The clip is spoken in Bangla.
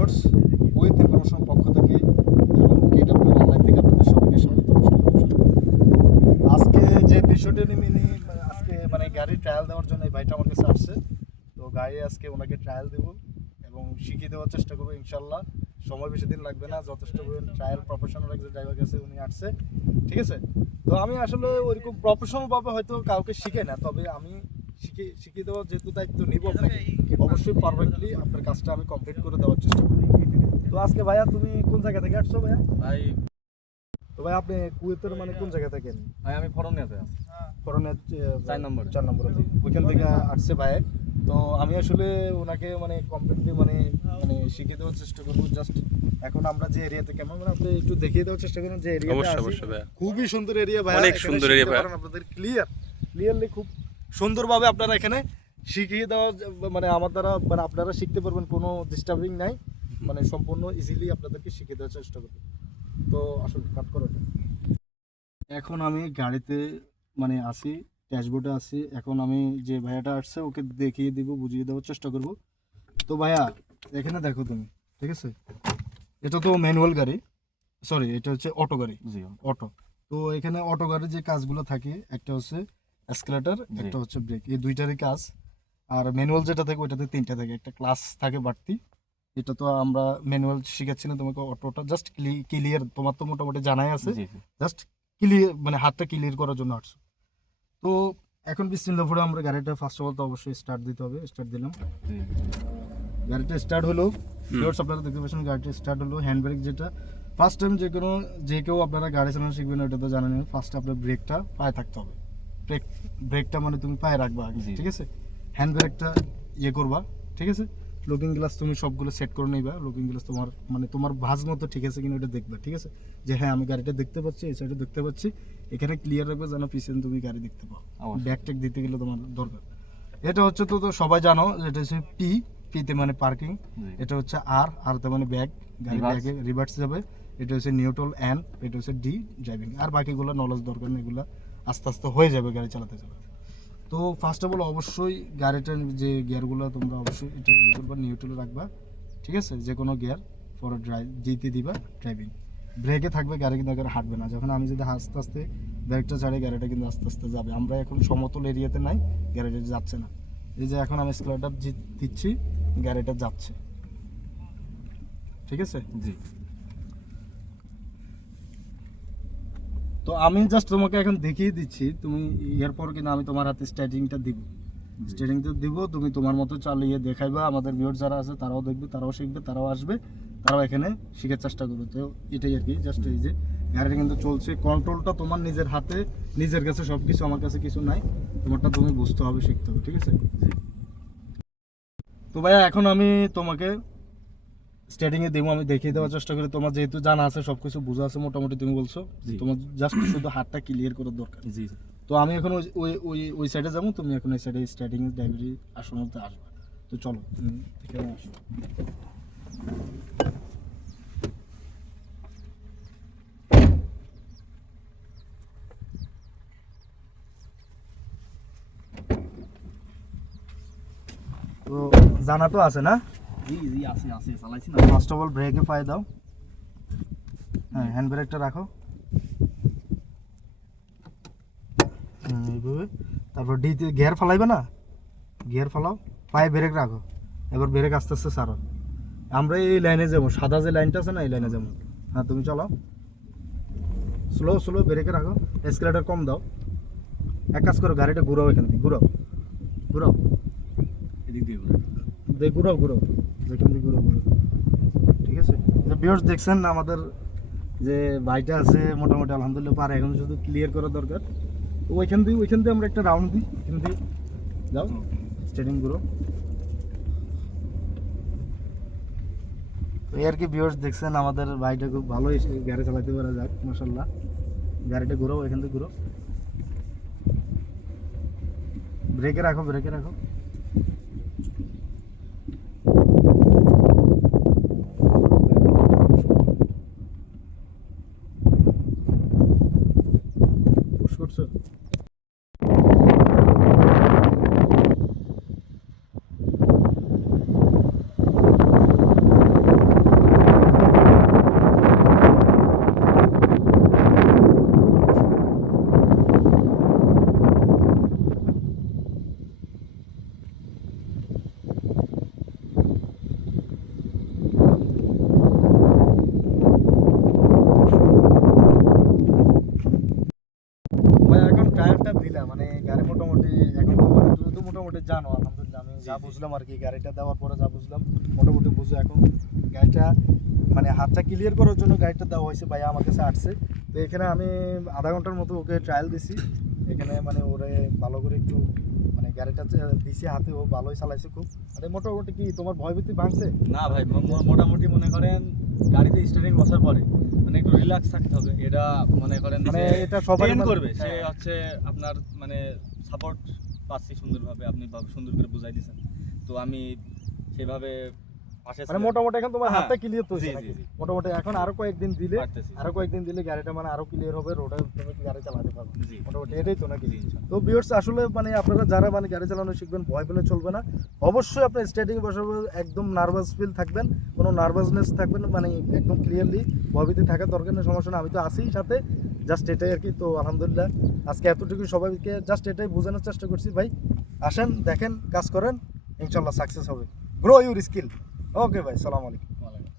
ভিউয়ার্স কুয়েত ইনফরমেশন পক্ষ থেকে এবং কেডব্লিউ অনলাইন থেকে আপনাদের সবাইকে স্বাগত আজকে যে বিষয়টা নিয়ে মিনি আজকে মানে গাড়ি ট্রায়াল দেওয়ার জন্য এই ভাইটা আমার কাছে আসছে। তো গাড়ি আজকে ওনাকে ট্রায়াল দেব এবং শিখিয়ে দেওয়ার চেষ্টা করব ইনশাল্লাহ সময় বেশি দিন লাগবে না, যথেষ্ট ট্রায়াল প্রফেশনাল একজন ড্রাইভার কাছে উনি আসছে। ঠিক আছে? তো আমি আসলে ওইরকম প্রফেশনাল ভাবে হয়তো কাউকে শিখে না, তবে আমি শিখে শিখিয়ে দেওয়ার যেহেতু দায়িত্ব নিব আপনাকে অবশ্যই পারফেক্টলি আপনার কাজটা আমি কমপ্লিট করে দেওয়ার চেষ্টা করব। তো আজকে ভাইয়া তুমি কোন জায়গা থেকে আসছো ভাইয়া? ভাই তো ভাই আপনি কুয়েতের মানে কোন জায়গা থাকেন? ভাই আমি ফরনিয়াতে আছি। করোনার চার নম্বরে। চার নম্বরে ওইখান থেকে আসছে ভাই। তো আমি আসলে ওনাকে মানে কমপ্লিটলি মানে মানে শিখিয়ে দেওয়ার চেষ্টা করব। জাস্ট এখন আমরা যে এরিয়াতে কেমন মানে আপনি একটু দেখিয়ে দেওয়ার চেষ্টা করুন যে এরিয়াতে অবশ্যই অবশ্যই ভাইয়া খুবই সুন্দর এরিয়া ভাই। অনেক সুন্দর area ভাই। আপনাদের ক্লিয়ার ক্লিয়ারলি খুব সুন্দরভাবে আপনারা এখানে শিখিয়ে দেওয়া মানে আমার দ্বারা মানে আপনারা শিখতে পারবেন কোনো ডিস্টার্বিং নাই। মানে সম্পূর্ণ ইজিলি আপনাদেরকে শিখিয়ে দেওয়ার চেষ্টা করব। তো আসলে কাট করো এখন আমি গাড়িতে মানে আসি ড্যাশবোর্ডে আসি। এখন আমি যে ভাইয়াটা আসছে ওকে দেখিয়ে দিব বুঝিয়ে দেওয়ার চেষ্টা করব। তো ভাইয়া এখানে দেখো তুমি ঠিক আছে? এটা তো ম্যানুয়াল গাড়ি। সরি এটা হচ্ছে অটো গাড়ি। জি অটো তো এখানে অটো গাড়ির যে কাজগুলো থাকে একটা হচ্ছে এসকেলেটার একটা হচ্ছে ব্রেক এই দুইটারই কাজ। আর ম্যানুয়াল যেটা থাকে ওইটাতে তিনটা থাকে। একটা ক্লাস থাকে বাড়তি। এটা তো আমরা ম্যানুয়াল শিখাচ্ছি না তোমাকে অটোটা জাস্ট ক্লিয়ার তোমার তো মোটামুটি জানাই আছে। জাস্ট ক্লিয়ার মানে হাতটা ক্লিয়ার করার জন্য আসছো। তো এখন বিসমিল্লা পরে আমরা গাড়িটা ফার্স্ট অফ অল তো অবশ্যই স্টার্ট দিতে হবে স্টার্ট দিলাম। গাড়িটা স্টার্ট হলো। ভিউয়ার্স আপনারা দেখতে পাচ্ছেন গাড়িটা স্টার্ট হলো হ্যান্ড ব্রেক যেটা। ফার্স্ট টাইম যে কোনো যে কেউ আপনারা গাড়ি চালানো শিখবেন ওটা তো জানেন ফার্স্ট আপনার ব্রেকটা পায়ে থাকতে হবে। ব্রেক ব্রেকটা মানে তুমি পায়ে রাখবা আগে। ঠিক আছে? হ্যান্ড ব্রেকটা ইয়ে করবা ঠিক আছে? লুকিং গ্লাস তুমি সবগুলো সেট করে নিবা লুকিং গ্লাস তোমার মানে তোমার ভাজ মতো ঠিক আছে কিনা ওটা দেখবা ঠিক আছে? যে হ্যাঁ আমি গাড়িটা দেখতে পাচ্ছি এই সাইডে দেখতে পাচ্ছি এখানে ক্লিয়ার রাখবে যেন পিছনে তুমি গাড়ি দেখতে পাও। ব্যাক ট্যাক দিতে গেলে তোমার দরকার। এটা হচ্ছে তো তো সবাই জানো এটা হচ্ছে পি পিতে মানে পার্কিং এটা হচ্ছে আর আর তার মানে ব্যাগ গাড়ি. ব্যাগে রিভার্স যাবে। এটা হচ্ছে নিউট্রাল অ্যান এটা হচ্ছে ডি ড্রাইভিং আর বাকিগুলো নলেজ দরকার নেই এগুলো আস্তে আস্তে হয়ে যাবে, গাড়ি চালাতে চালাতে। তো ফার্স্ট অফ অল অবশ্যই গাড়িটার যে গিয়ারগুলো তোমরা অবশ্যই এটা ইয়ে করবা নিউট্রাল রাখবা, ঠিক আছে? যে কোনো গিয়ার পরে ড্রাইভ দিতে দিবা ড্রাইভিং ব্রেকে থাকবে, গাড়ি কিন্তু একেবারে হাঁটবে না। যখন আমি যদি আস্তে আস্তে ব্রেকটা ছাড়ি গাড়িটা কিন্তু আস্তে আস্তে যাবে। আমরা এখন সমতল এরিয়াতে নাই গাড়িটা যাচ্ছে না। এই যে এখন আমি স্ক্লারটা দিচ্ছি গাড়িটা যাচ্ছে। ঠিক আছে? জি। তো আমি জাস্ট তোমাকে এখন দেখিয়ে দিচ্ছি, তুমি এরপর কিন্তু আমি তোমার হাতে স্টার্টিংটা দিব। স্টার্টিংটা দিব, তুমি তোমার মতো চালিয়ে দেখাইবা, আমাদের ভিউয়ার যারা আছে তারাও দেখবে, তারাও শিখবে, তারাও আসবে, তারাও এখানে শিখার চেষ্টা করবে। তো এটাই আর কি জাস্ট এই যে গাড়িটা কিন্তু চলছে। কন্ট্রোলটা তোমার নিজের হাতে, নিজের কাছে সব কিছু আমার কাছে কিছু নাই, তোমারটা তুমি বুঝতে হবে, শিখতে হবে, ঠিক আছে? তো ভাইয়া, এখন আমি তোমাকে স্টার্টিং এ দেবো আমি দেখিয়ে দেওয়ার চেষ্টা করি। তোমার যেহেতু জানা আছে সবকিছু বোঝা আছে মোটামুটি তুমি বলছো। তোমার জাস্ট শুধু হাতটা ক্লিয়ার করার দরকার। জি তো আমি এখন ওই ওই ওই সাইডে যাব তুমি এখন ওই সাইডে স্টার্টিং এর ড্রাইভারি আসনতে আসবে। তো চলো এখানে আসো। তো জানা তো আছে না? ফার্স্ট অফ অল ব্রেকে পায়ে দাও। হ্যাঁ হ্যান্ড ব্রেকটা রাখো। হুম, এইভাবে। তারপর ডিতে গিয়ার ফালাইবে না? গিয়ার ফালাও। পায়ে ব্রেক রাখো। এবার ব্রেক আস্তে আস্তে সারো। আমরা এই লাইনে যাব। সাদা যে লাইনটা আছে না এই লাইনে যাব। হ্যাঁ তুমি চলো স্লো স্লো ব্রেকে রাখো। এসকেলেটার কম দাও। এক কাজ করো গাড়িটা ঘুরাও এখান থেকে। ঘুরাও। ঘুরাও। এদিক দিয়ে ঘুরাও ঘুরাও। যেখান থেকে ঠিক আছে? বিয়ার্স দেখছেন আমাদের যে ভাইটা আছে, মোটামুটি আলহামদুলিল্লাহ পারে। এখন শুধু ক্লিয়ার করা দরকার। ওইখান দিয়ে ওইখান দিয়ে আমরা একটা রাউন্ড দিই। এখান দিয়ে যাও। স্টেডিং তো এই আর কি ভিউয়ার্স দেখছেন, আমাদের ভাইটা খুব ভালো গাড়ি চালাতে পারা, যাক মাসাল্লাহ গাড়িটা ঘুরো এখান থেকে ঘুরো ব্রেকে রাখো ব্রেকে রাখো পুশ করছ যা বুঝলাম আর কি গাড়িটা দেওয়ার পরে যা বুঝলাম মোটামুটি বুঝো এখন গাড়িটা মানে হাতটা ক্লিয়ার করার জন্য গাড়িটা দেওয়া হয়েছে ভাইয়া আমার কাছে আসছে। তো এখানে আমি আধা ঘণ্টার মতো ওকে ট্রায়াল দিছি। এখানে মানে ওরে ভালো করে একটু মানে গাড়িটা দিছি হাতে ও ভালোই চালাইছে খুব। আরে মোটামুটি কি তোমার ভয়ভীতি ভাঙছে না ভাই মোটামুটি মনে করেন গাড়িতে স্টার্টিং বসার পরে মানে একটু রিল্যাক্স থাকতে হবে। এটা মনে করেন মানে এটা train মানে- করবে সে হ্যাঁ। হচ্ছে আপনার মানে সাপোর্ট পাচ্ছি সুন্দরভাবে আপনি সুন্দর করে বুঝাই দিয়েছেন। তো আমি সেভাবে মানে মোটামুটি এখন তোমার হ্যাঁ। হাতটা ক্লিয়ার তো। মোটামুটি এখন আরও কয়েকদিন দিলে আরও কয়েকদিন দিলে গাড়িটা মানে আরও ক্লিয়ার হবে রোডে তুমি গাড়ি চালাতে পারবে। মোটামুটি এটাই তো নাকি? তো ভিউয়ার্স আসলে মানে আপনারা যারা মানে গাড়ি চালানো শিখবেন ভয় পেলে চলবে না। অবশ্যই আপনার স্টার্টিং বসাবে একদম নার্ভাস ফিল থাকবেন কোনো নার্ভাসনেস থাকবেন মানে একদম ক্লিয়ারলি ভয়ভীতি থাকার দরকার নেই সমস্যা না আমি তো আছি সাথে জাস্ট এটাই আর কি। তো আলহামদুলিল্লাহ, আজকে এতটুকু সবাইকে জাস্ট এটাই বোঝানোর চেষ্টা করছি। ভাই, আসেন, দেখেন, কাজ করেন, ইনশাল্লাহ সাকসেস হবে। গ্রো ইউর স্কিল ওকে ভাই, সালাম আলাইকুম।